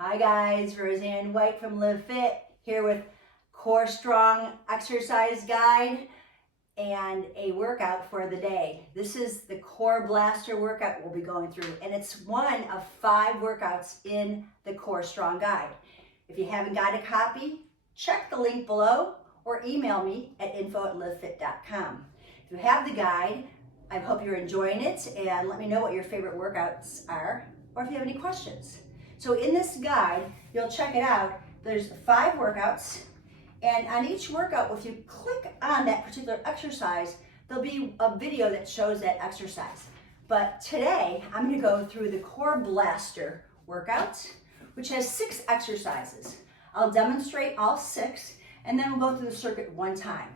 Hi guys, Roseann White from LIVFITT here with Core Strong Exercise Guide and a workout for the day. This is the Core Blaster workout we'll be going through, and it's one of 5 workouts in the Core Strong Guide. If you haven't got a copy, check the link below or email me at info@livefit.com. If you have the guide, I hope you're enjoying it, and let me know what your favorite workouts are or if you have any questions. So in this guide, you'll check it out. There's 5 workouts, and on each workout, if you click on that particular exercise, there'll be a video that shows that exercise. But today, I'm going to go through the Core Blaster workout, which has 6 exercises. I'll demonstrate all 6, and then we'll go through the circuit 1 time.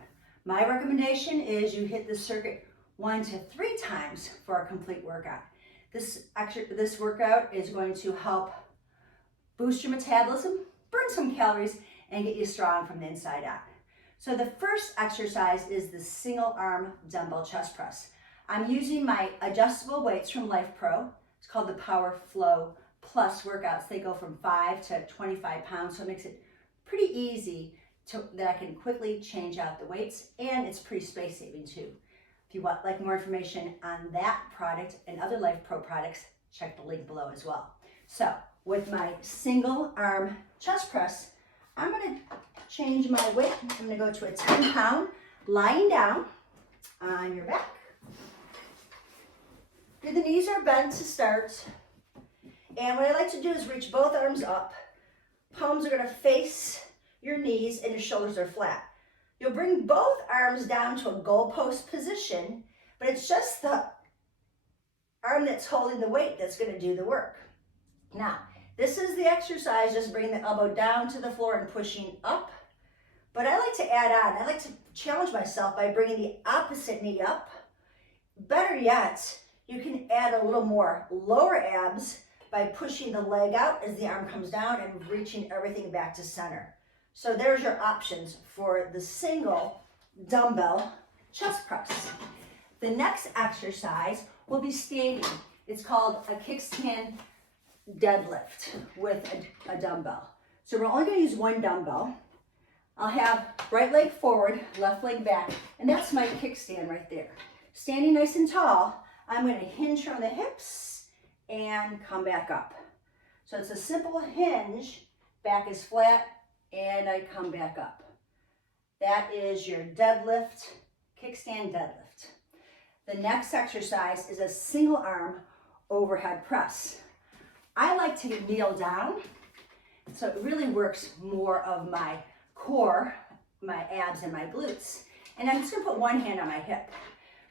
My recommendation is you hit the circuit 1 to 3 times for a complete workout. This workout is going to help boost your metabolism, burn some calories, and get you strong from the inside out. So the first exercise is the single arm dumbbell chest press. I'm using my adjustable weights from LifePro. It's called the Power Flow Plus workouts. They go from 5 to 25 pounds, so it makes it pretty easy that I can quickly change out the weights, and it's pretty space saving too. If you want more information on that product and other LifePro products, check the link below as well. So with my single arm chest press, I'm going to change my weight. I'm going to go to a 10-pound, lying down on your back. The knees are bent to start. And what I like to do is reach both arms up. Palms are going to face your knees and your shoulders are flat. You'll bring both arms down to a goalpost position, but it's just the arm that's holding the weight that's going to do the work. Now, this is the exercise, just bringing the elbow down to the floor and pushing up. But I like to add on. I like to challenge myself by bringing the opposite knee up. Better yet, you can add a little more lower abs by pushing the leg out as the arm comes down and reaching everything back to center. So there's your options for the single dumbbell chest press. The next exercise will be standing. It's called a kickstand deadlift with a dumbbell. So we're only going to use 1 dumbbell. I'll have right leg forward, left leg back, and that's my kickstand right there. Standing nice and tall, I'm going to hinge from the hips and come back up. So it's a simple hinge, back is flat, and I come back up. That is your deadlift, kickstand deadlift. The next exercise is a single arm overhead press. I like to kneel down, so it really works more of my core, my abs and my glutes. And I'm just gonna put one hand on my hip.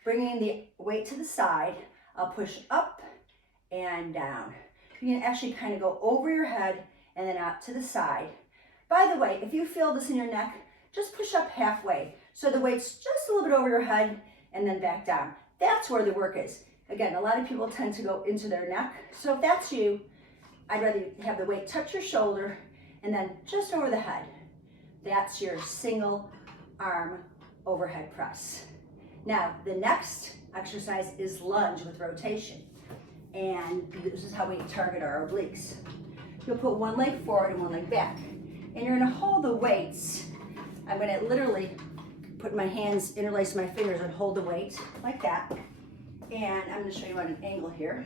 Bringing the weight to the side, I'll push up and down. You can actually kind of go over your head and then out to the side. By the way, if you feel this in your neck, just push up halfway. So the weight's just a little bit over your head and then back down. That's where the work is. Again, a lot of people tend to go into their neck. So if that's you, I'd rather you have the weight touch your shoulder and then just over the head. That's your single arm overhead press. Now, the next exercise is lunge with rotation. And this is how we target our obliques. You'll put one leg forward and one leg back. And you're gonna hold the weights. I'm gonna literally put my hands, interlace my fingers and hold the weight like that. And I'm gonna show you on an angle here.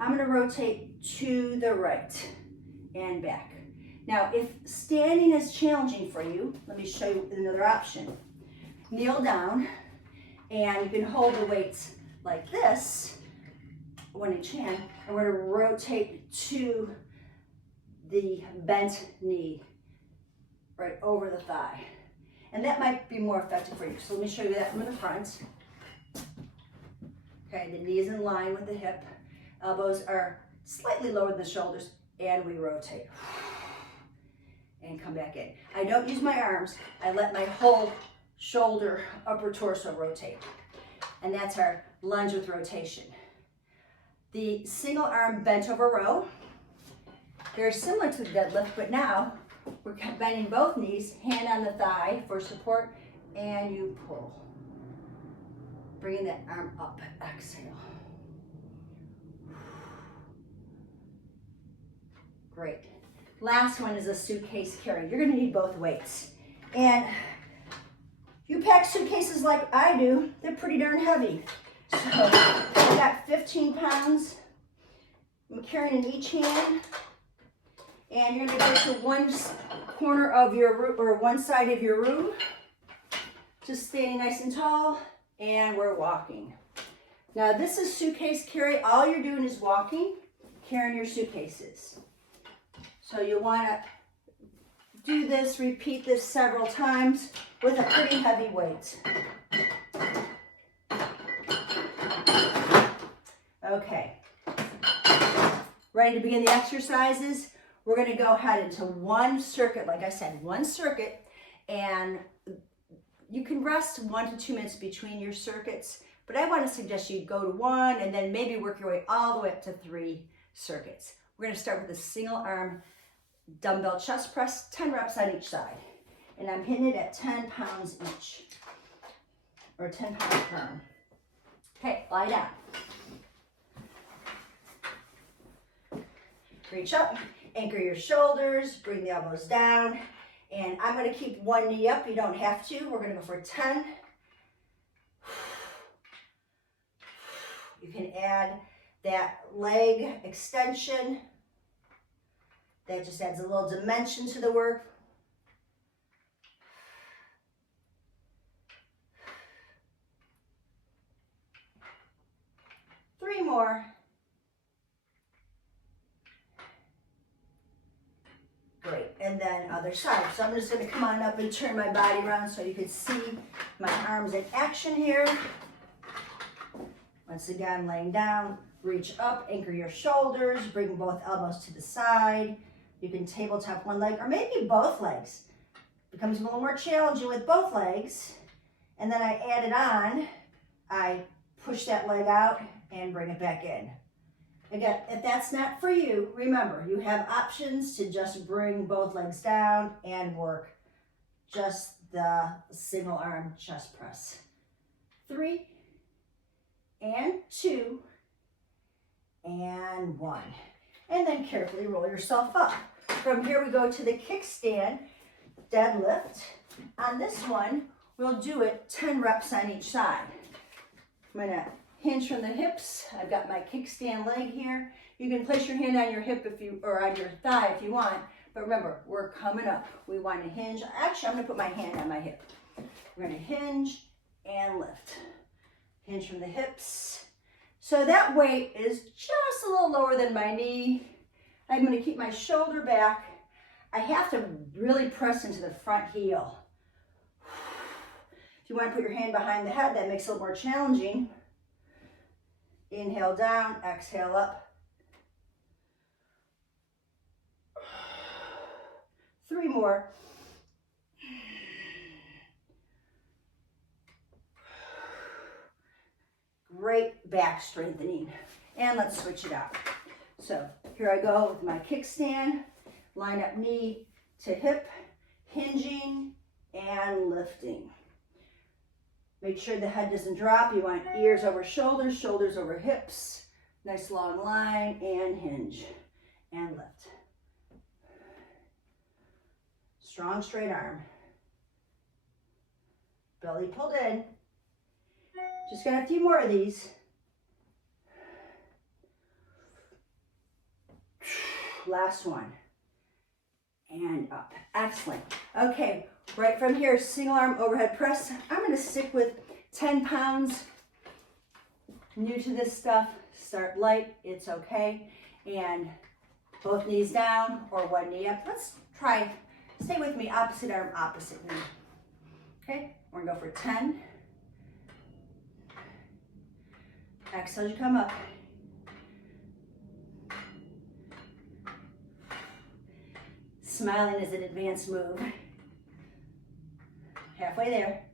I'm gonna rotate to the right and back. Now, if standing is challenging for you, let me show you another option. Kneel down, and you can hold the weights like this, one each hand, and we're gonna rotate to the bent knee, right over the thigh. And that might be more effective for you. So let me show you that from the front. Okay, the knee is in line with the hip. Elbows are slightly lower than the shoulders, and we rotate. And come back in. I don't use my arms. I let my whole shoulder, upper torso rotate. And that's our lunge with rotation. The single arm bent over row, very similar to the deadlift, but now we're bending both knees, hand on the thigh for support, and you pull. Bringing that arm up, exhale. Great. Last one is a suitcase carry. You're gonna need both weights. And if you pack suitcases like I do, they're pretty darn heavy. So I got 15 pounds. I'm carrying in each hand. And you're gonna go to one corner of your room, or one side of your room. Just standing nice and tall, and we're walking. Now this is suitcase carry. All you're doing is walking, carrying your suitcases. So you wanna do this, repeat this several times with a pretty heavy weight. Okay. Ready to begin the exercises? We're gonna go ahead into one circuit, like I said, one circuit, and you can rest 1 to 2 minutes between your circuits, but I wanna suggest you go to one and then maybe work your way all the way up to 3 circuits. We're gonna start with a single arm dumbbell chest press, 10 reps on each side. And I'm hitting it at 10 pounds each, or 10 pounds per arm. Okay, lie down. Reach up, anchor your shoulders, bring the elbows down, and I'm gonna keep one knee up. You don't have to. We're gonna go for 10. You can add that leg extension. That just adds a little dimension to the work. Three more. Great, and then other side. So I'm just gonna come on up and turn my body around so you can see my arms in action here. Once again, laying down, reach up, anchor your shoulders, bring both elbows to the side. You can tabletop one leg or maybe both legs. Becomes a little more challenging with both legs. And then I add it on. I push that leg out and bring it back in. Again, if that's not for you, remember, you have options to just bring both legs down and work just the single arm chest press. 3 and 2 and 1. And then carefully roll yourself up. From here we go to the kickstand deadlift. On this one, we'll do it 10 reps on each side. I'm gonna hinge from the hips. I've got my kickstand leg here. You can place your hand on your hip or on your thigh if you want, but remember, we're coming up. We want to hinge. Actually, I'm gonna put my hand on my hip. We're gonna hinge and lift. Hinge from the hips. So that weight is just a little lower than my knee. I'm gonna keep my shoulder back. I have to really press into the front heel. If you want to put your hand behind the head, that makes it a little more challenging. Inhale down, exhale up. 3 more. Great back strengthening. And let's switch it out. So here I go with my kickstand. Line up knee to hip, hinging and lifting. Make sure the head doesn't drop. You want ears over shoulders, shoulders over hips. Nice long line and hinge and lift. Strong straight arm. Belly pulled in. Just got a few more of these. Last one. And up. Excellent. Okay, right from here, single arm overhead press. I'm going to stick with 10 pounds. New to this stuff, start light, it's okay. And both knees down or one knee up. Let's try, stay with me, opposite arm, opposite knee. Okay, we're going to go for 10. Exhale as you come up. Smiling is an advanced move. Halfway there.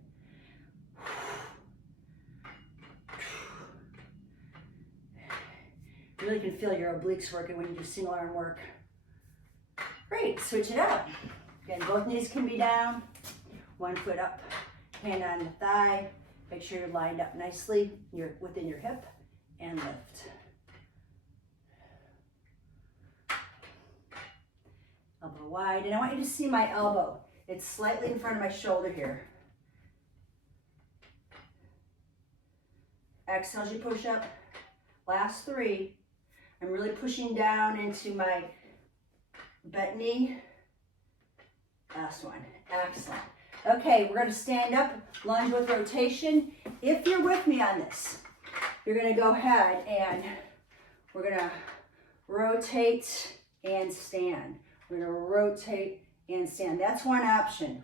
You really can feel your obliques working when you do single arm work. Great, switch it out. Again, both knees can be down. One foot up, hand on the thigh. Make sure you're lined up nicely. You're within your hip and lift. wide. And I want you to see my elbow. It's slightly in front of my shoulder here. Exhale as you push up. Last 3. I'm really pushing down into my bent knee. Last one. Excellent. Okay, we're going to stand up, lunge with rotation. If you're with me on this, you're going to go ahead and we're going to rotate and stand. We're going to rotate and stand. That's one option.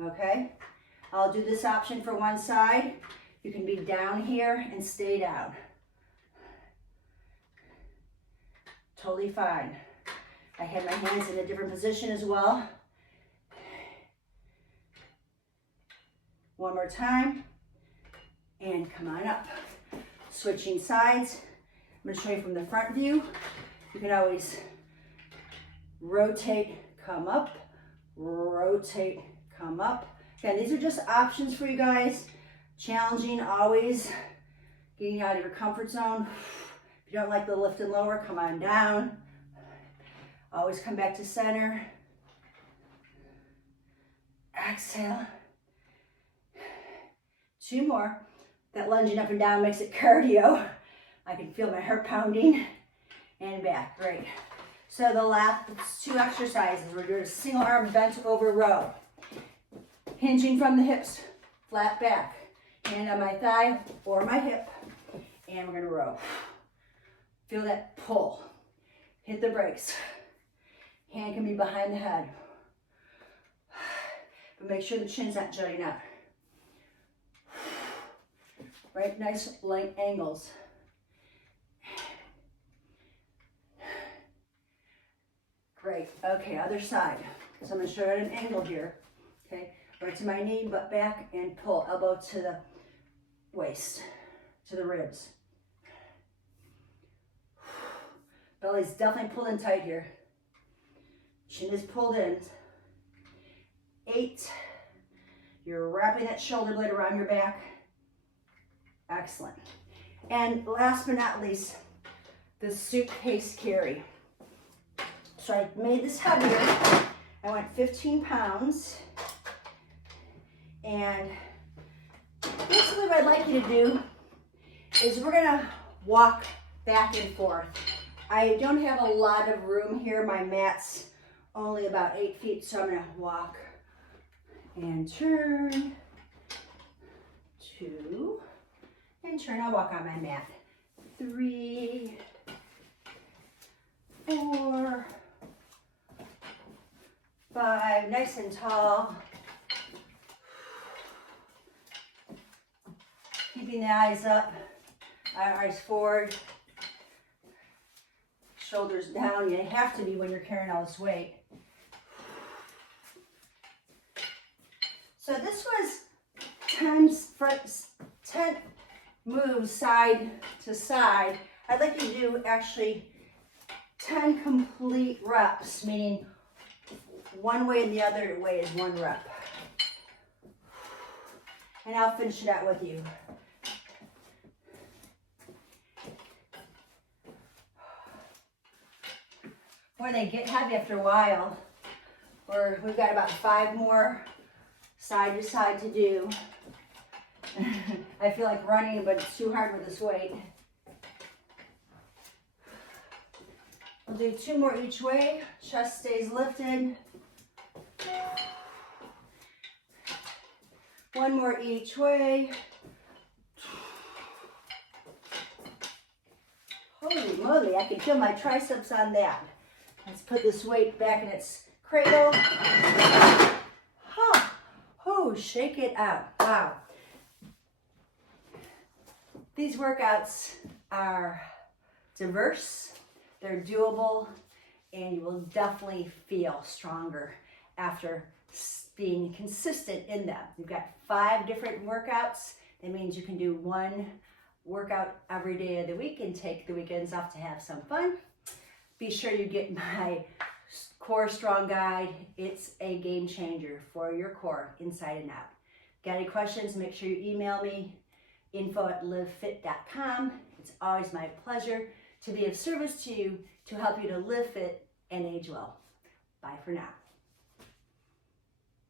Okay? I'll do this option for one side. You can be down here and stay down. Totally fine. I have my hands in a different position as well. One more time. And come on up. Switching sides. I'm going to show you from the front view. You can always rotate, come up, rotate, come up. Again, these are just options for you guys. Challenging always, getting out of your comfort zone. If you don't like the lift and lower, come on down. Always come back to center. Exhale. 2 more. That lunging up and down makes it cardio. I can feel my heart pounding. And back, great. So the last 2 exercises, we're doing a single arm bent over row. Hinging from the hips, flat back. Hand on my thigh or my hip, and we're gonna row. Feel that pull. Hit the brakes. Hand can be behind the head. But make sure the chin's not jutting up. Right, nice light angles. Great, okay, other side. So I'm gonna show you at an angle here, okay? Right to my knee, butt back, and pull, elbow to the waist, to the ribs. Belly's definitely pulled in tight here. Chin is pulled in. 8. You're wrapping that shoulder blade around your back. Excellent. And last but not least, the suitcase carry. So I made this heavier. I went 15 pounds. And basically what I'd like you to do is we're gonna walk back and forth. I don't have a lot of room here. My mat's only about 8 feet, so I'm gonna walk and turn, 2, and turn. I'll walk on my mat. 3, 4, 5, nice and tall. Keeping the eyes up, eyes forward, shoulders down. You have to be when you're carrying all this weight. So this was 10 moves side to side. I'd like you to do actually 10 complete reps, meaning one way and the other way is 1 rep. And I'll finish it out with you. When they get heavy after a while, we've got about 5 more side to side to do. I feel like running, but it's too hard with this weight. We'll do 2 more each way. Chest stays lifted. 1 more each way. Holy moly, I can feel my triceps on that. Let's put this weight back in its cradle. Huh. Oh, shake it out. Wow. These workouts are diverse, they're doable, and you will definitely feel stronger after being consistent in them. You've got 5 different workouts. That means you can do 1 workout every day of the week and take the weekends off to have some fun. Be sure you get my Core Strong Guide. It's a game changer for your core, inside and out. Got any questions? Make sure you email me, info@LIVFITT.com. It's always my pleasure to be of service to you, to help you to live fit and age well. Bye for now.